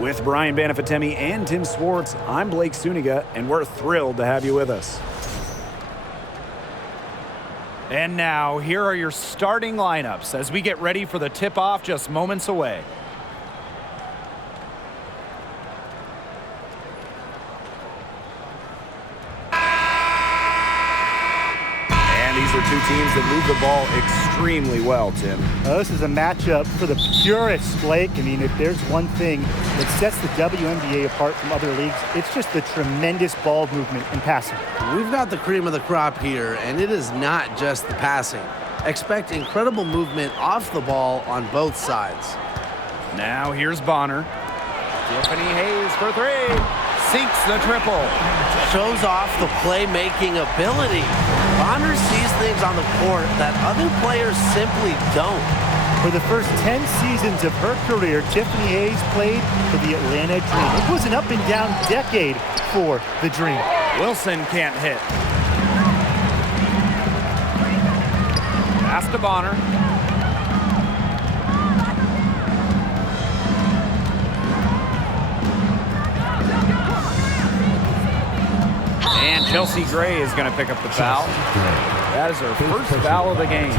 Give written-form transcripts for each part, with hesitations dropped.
With Brian Banafatemi and Tim Swartz, I'm Blake Suniga, and we're thrilled to have you with us. And now, here are your starting lineups as we get ready for the tip-off just moments away. These are two teams that move the ball extremely well, Tim. This is a matchup for the purists, Blake. I mean, if there's one thing that sets the WNBA apart from other leagues, it's just the tremendous ball movement and passing. We've got the cream of the crop here, and it is not just the passing. Expect incredible movement off the ball on both sides. Now here's Bonner. Tiffany Hayes for three. Sinks the triple. Shows off the playmaking ability. Bonner sees things on the court that other players simply don't. For the first 10 seasons of her career, Tiffany Hayes played for the Atlanta Dream. It was an up-and-down decade for the Dream. Wilson can't hit. Pass to Bonner. And Chelsea Gray is going to pick up the foul. That is her first foul of the game.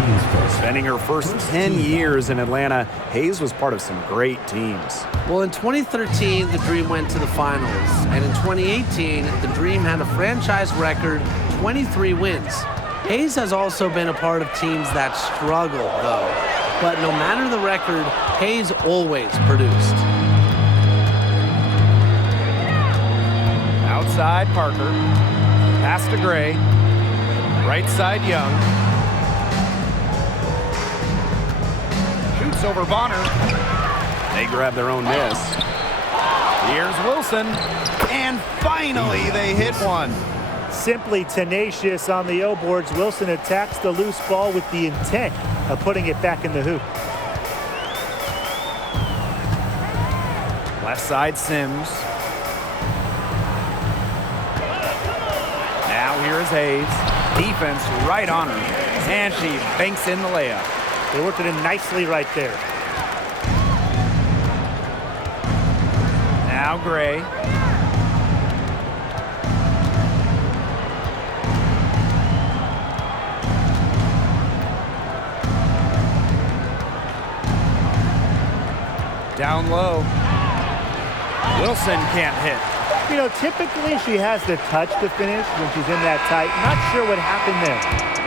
Spending her first 10 years in Atlanta, Hayes was part of some great teams. Well, in 2013, the Dream went to the finals. And in 2018, the Dream had a franchise record 23 wins. Hayes has also been a part of teams that struggle, though. But no matter the record, Hayes always produced. Outside Parker. Pass to Gray. Right side Young. Shoots over Bonner. They grab their own miss. Here's Wilson. And finally they hit one. Simply tenacious on the O-boards. Wilson attacks the loose ball with the intent of putting it back in the hoop. Left side Sims. Now here's Hayes. Defense right on her. And she banks in the layup. They worked it in nicely right there. Now Gray. Down low. Wilson can't hit. You know, typically she has the touch to finish when she's in that tight. Not sure what happened there.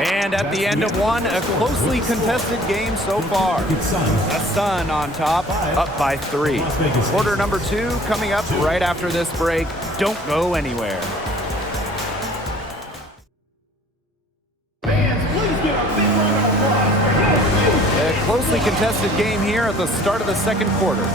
And at the end of one, a closely contested game so far. The Sun on top, up by 3. Quarter number 2 coming up right after this break. Don't go anywhere. A closely contested game here at the start of the second quarter.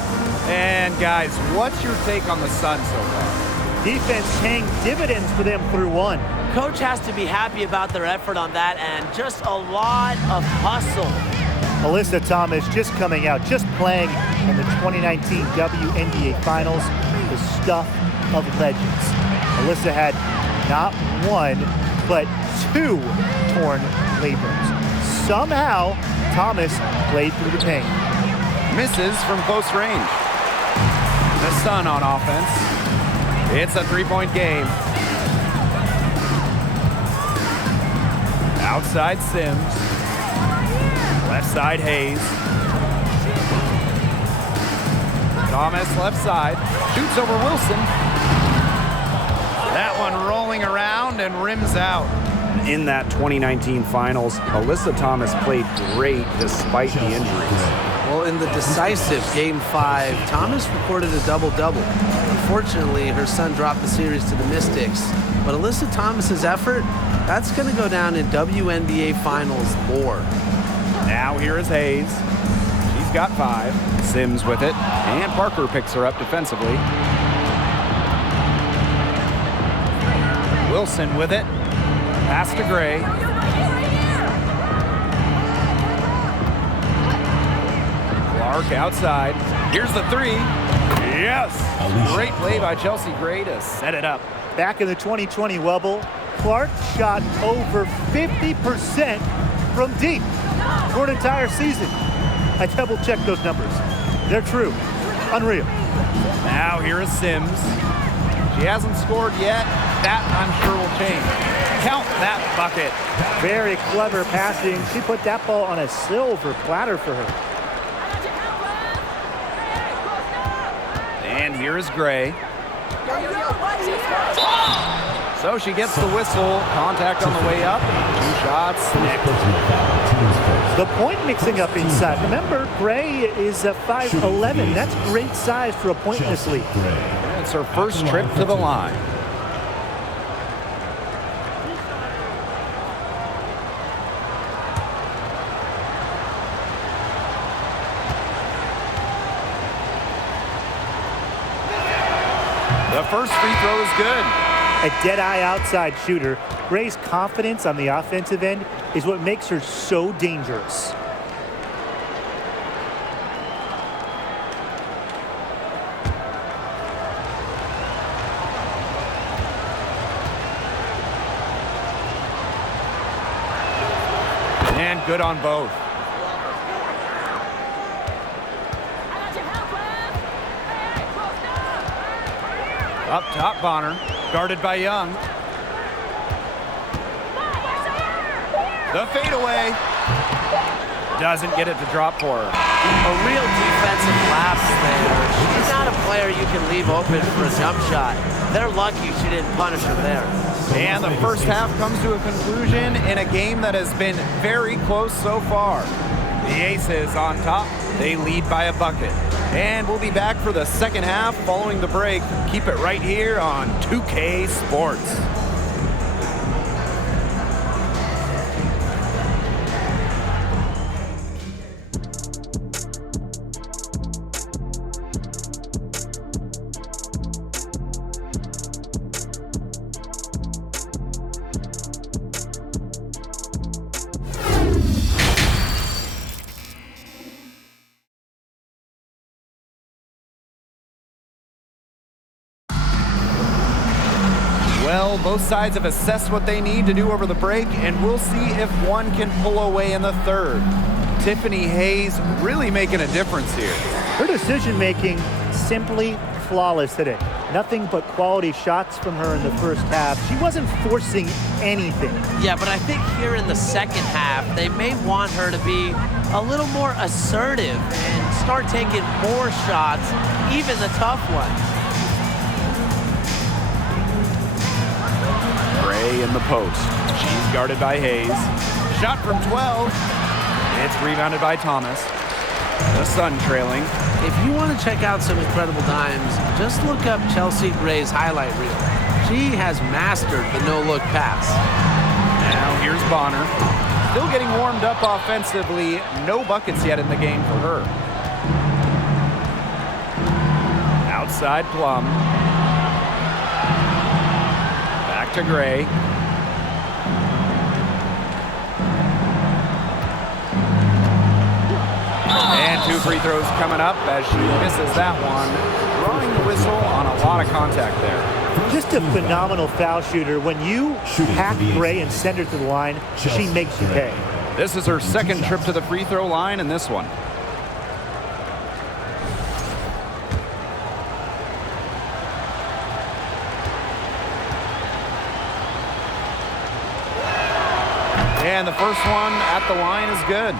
And guys, what's your take on the Sun so far? Defense paying dividends for them through one. Coach has to be happy about their effort on that and just a lot of hustle. Alyssa Thomas just coming out, just playing in the 2019 WNBA Finals, the stuff of legends. Alyssa had not one, but 2 torn labrums. Somehow, Thomas played through the pain. Misses from close range. The Sun on offense. It's a 3-point game. Outside Sims. Left side Hayes. Thomas left side. Shoots over Wilson. That one rolling around and rims out. In that 2019 finals, Alyssa Thomas played great despite the injuries. Well, in the decisive Game 5, Thomas recorded a double-double. Unfortunately, her son dropped the series to the Mystics. But Alyssa Thomas's effort, that's going to go down in WNBA Finals lore. Now here is Hayes. She's got 5. Sims with it. And Parker picks her up defensively. Wilson with it. Pass to Gray. Clark outside. Here's the 3. Yes! Great play by Chelsea Gray to set it up. Back in the 2020 Wubble, Clark shot over 50% from deep for an entire season. I double-checked those numbers. They're true. Unreal. Now here is Sims. She hasn't scored yet. That, I'm sure, will change. Count that bucket. Very clever passing. She put that ball on a silver platter for her. And here is Gray. So she gets the whistle. Contact on the way up. 2 shots. The point mixing up inside. Remember, Gray is a 5'11". That's great size for a point in this league. It's her first trip to the line. The first free throw is good. A dead-eye outside shooter. Gray's confidence on the offensive end is what makes her so dangerous. And good on both. Up top, Bonner. Guarded by Young. The fadeaway. Doesn't get it to drop for her. A real defensive lapse there. She's not a player you can leave open for a jump shot. They're lucky she didn't punish her there. And the first half comes to a conclusion in a game that has been very close so far. The Aces on top. They lead by a bucket. And we'll be back for the second half following the break. Keep it right here on 2K Sports. Well, both sides have assessed what they need to do over the break, and we'll see if one can pull away in the third. Tiffany Hayes really making a difference here. Her decision-making simply flawless today. Nothing but quality shots from her in the first half. She wasn't forcing anything. Yeah, but I think here in the second half, they may want her to be a little more assertive and start taking more shots, even the tough ones. Gray in the post. She's guarded by Hayes. Shot from 12. It's rebounded by Thomas. The Sun trailing. If you want to check out some incredible dimes, just look up Chelsea Gray's highlight reel. She has mastered the no-look pass. Now here's Bonner. Still getting warmed up offensively. No buckets yet in the game for her. Outside Plum. Back to Gray. And 2 free throws coming up as she misses that one. Drawing the whistle on a lot of contact there. Just a phenomenal foul shooter. When you hack Gray and send her to the line, she makes you pay. This is her second trip to the free throw line in this one. And the first one at the line is good.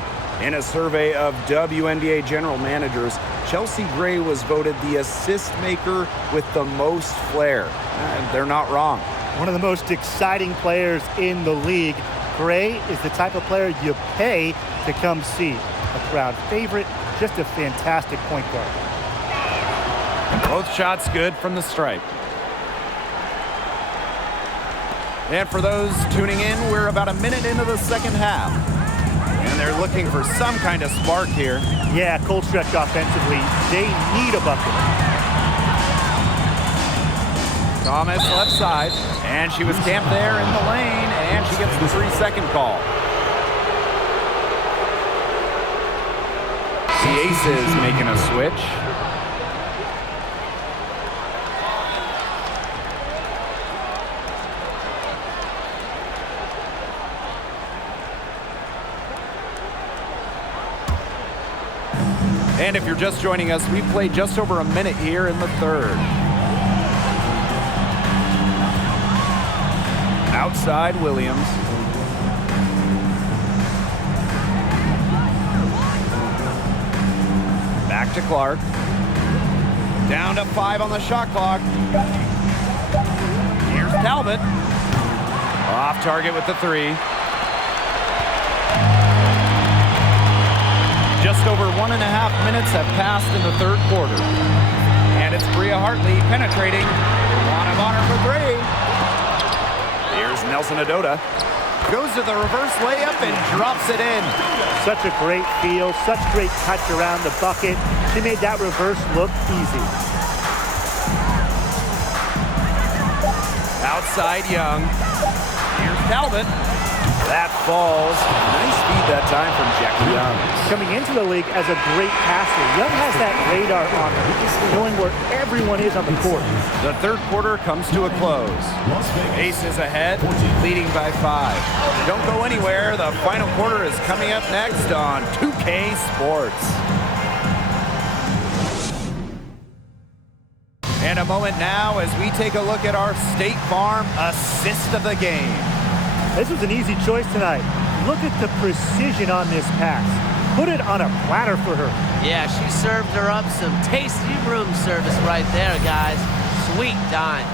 In a survey of WNBA general managers, Chelsea Gray was voted the assist maker with the most flair. And they're not wrong. One of the most exciting players in the league. Gray is the type of player you pay to come see. A crowd favorite, just a fantastic point guard. Both shots good from the stripe. And for those tuning in, we're about a minute into the second half. And they're looking for some kind of spark here. Yeah, cold stretch offensively. They need a bucket. Thomas left side, and she was camped there in the lane, and she gets the 3-second call. The Aces making a switch. And if you're just joining us, we've played just over a minute here in the third. Outside Williams. Back to Clark. Down to 5 on the shot clock. Here's Talbot. Off target with the 3. Just over 1.5 minutes have passed in the third quarter. And it's Bria Hartley penetrating. Wand of honor for 3. Here's Nelson Adota. Goes to the reverse layup and drops it in. Such a great feel, such great touch around the bucket. She made that reverse look easy. Outside Young. Here's Talbot. That falls. Nice feed that time from Jackie Young. Coming into the league as a great passer, Young has that radar on her, knowing where everyone is on the court. The third quarter comes to a close. Aces ahead, leading by 5. Don't go anywhere. The final quarter is coming up next on 2K Sports. And a moment now as we take a look at our State Farm assist of the game. This was an easy choice tonight. Look at the precision on this pass. Put it on a platter for her. Yeah, she served her up some tasty room service right there, guys. Sweet dime.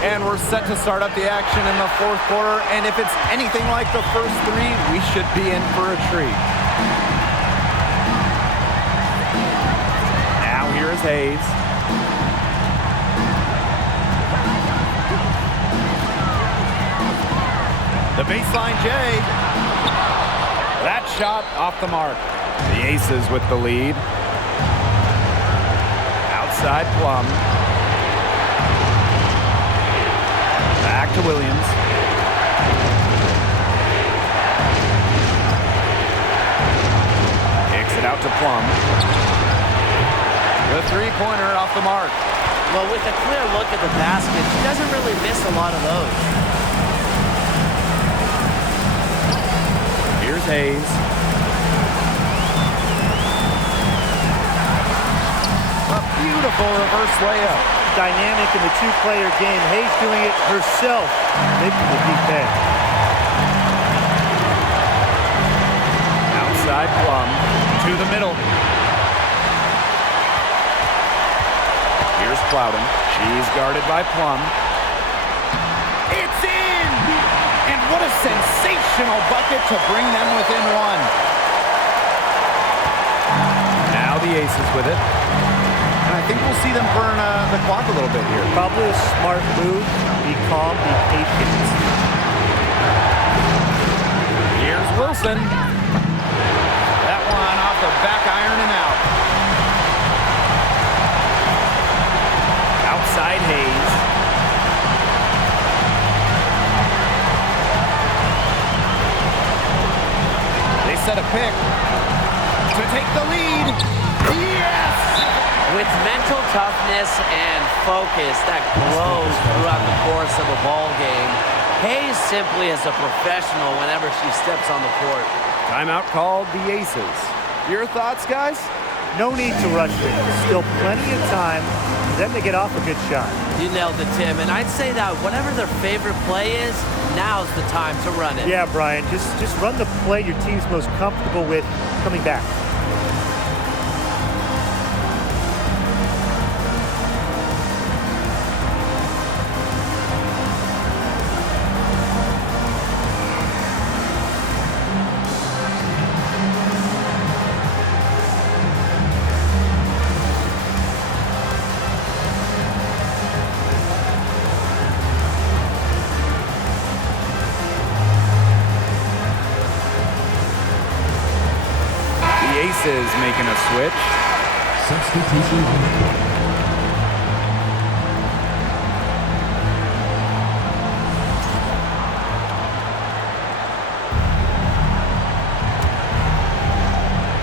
And we're set to start up the action in the fourth quarter. And if it's anything like the first 3, we should be in for a treat. Now here's Hayes. The baseline J. That shot off the mark. The Aces with the lead. Outside Plum. Back to Williams. Kicks it out to Plum. The three-pointer off the mark. Well, with a clear look at the basket, she doesn't really miss a lot of those. Here's Hayes. A beautiful reverse layup. Dynamic in the two-player game. Hayes doing it herself, making the deep end. Outside Plum to the middle. Here's Plowden. She's guarded by Plum. It's in! And what a sensational bucket to bring them within 1. Now the Aces with it. And I think we'll see them burn the clock a little bit here. Probably a smart move. Be calm, be patient. Here's Wilson. That one off the back iron and out. Outside Hayes. They set a pick to take the lead. Yes! With mental toughness and focus that glows throughout the course of a ball game, Hayes simply is a professional whenever she steps on the court. Timeout called the Aces. Your thoughts, guys? No need to rush it. Still plenty of time. Then they get off a good shot. You nailed it, Tim. And I'd say that whatever their favorite play is, now's the time to run it. Yeah, Brian, just run the play your team's most comfortable with coming back. Aces making a switch. Substitution on the court.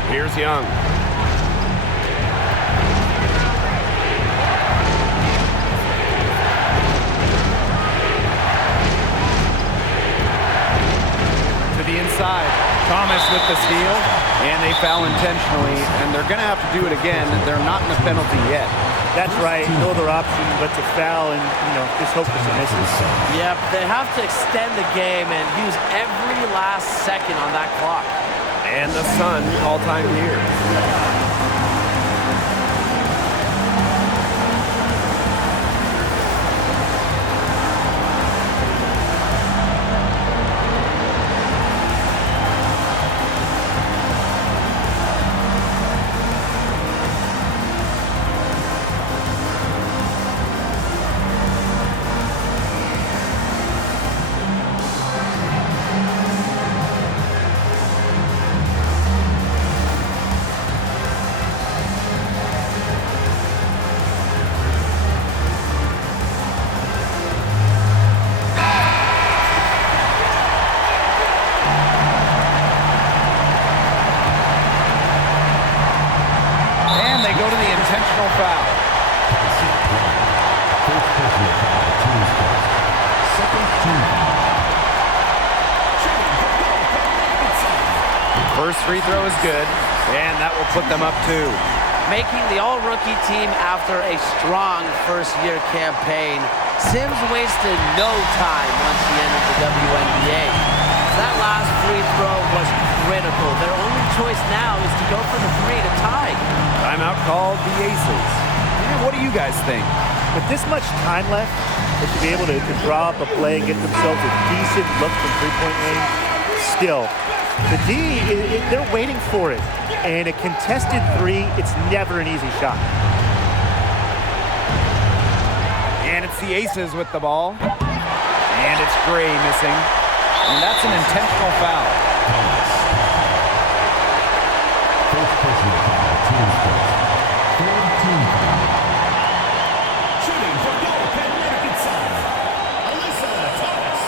Here's Young. side. Thomas with the steal, and they foul intentionally, and they're going to have to do it again. They're not in the penalty yet. That's right. No other option but to foul and, just hope for some misses. Yep, they have to extend the game and use every last second on that clock. And the Sun all-time year. First free throw is good, and that will put them up 2. Making the all-rookie team after a strong first-year campaign, Sims wasted no time once he entered the WNBA. That last free throw was critical. Their only choice now is to go for the 3 to tie. Timeout called the Aces. Yeah, what do you guys think? With this much time left, they should be able to draw up a play and get themselves a decent look from three-point range. Still, the D, they're waiting for it. And a contested 3, it's never an easy shot. And it's the Aces with the ball. And it's Gray missing. And that's an intentional foul. First personal foul, team's first. Third team foul. Shooting for goal, Connecticut side. Alyssa Thomas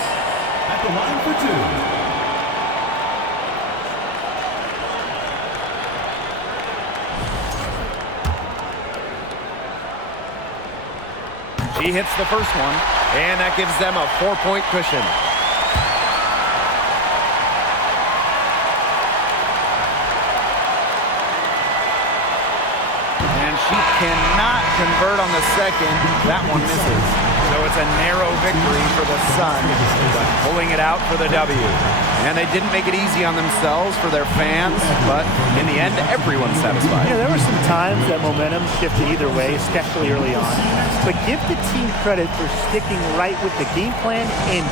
at the line for 2. She hits the first one, and that gives them a 4-point cushion. And she cannot convert on the second. That one misses. So it's a narrow victory for the Sun, but pulling it out for the W. And they didn't make it easy on themselves for their fans, but in the end, everyone's satisfied. Yeah, there were some times that momentum shifted either way, especially early on. But give the team credit for sticking right with the game plan and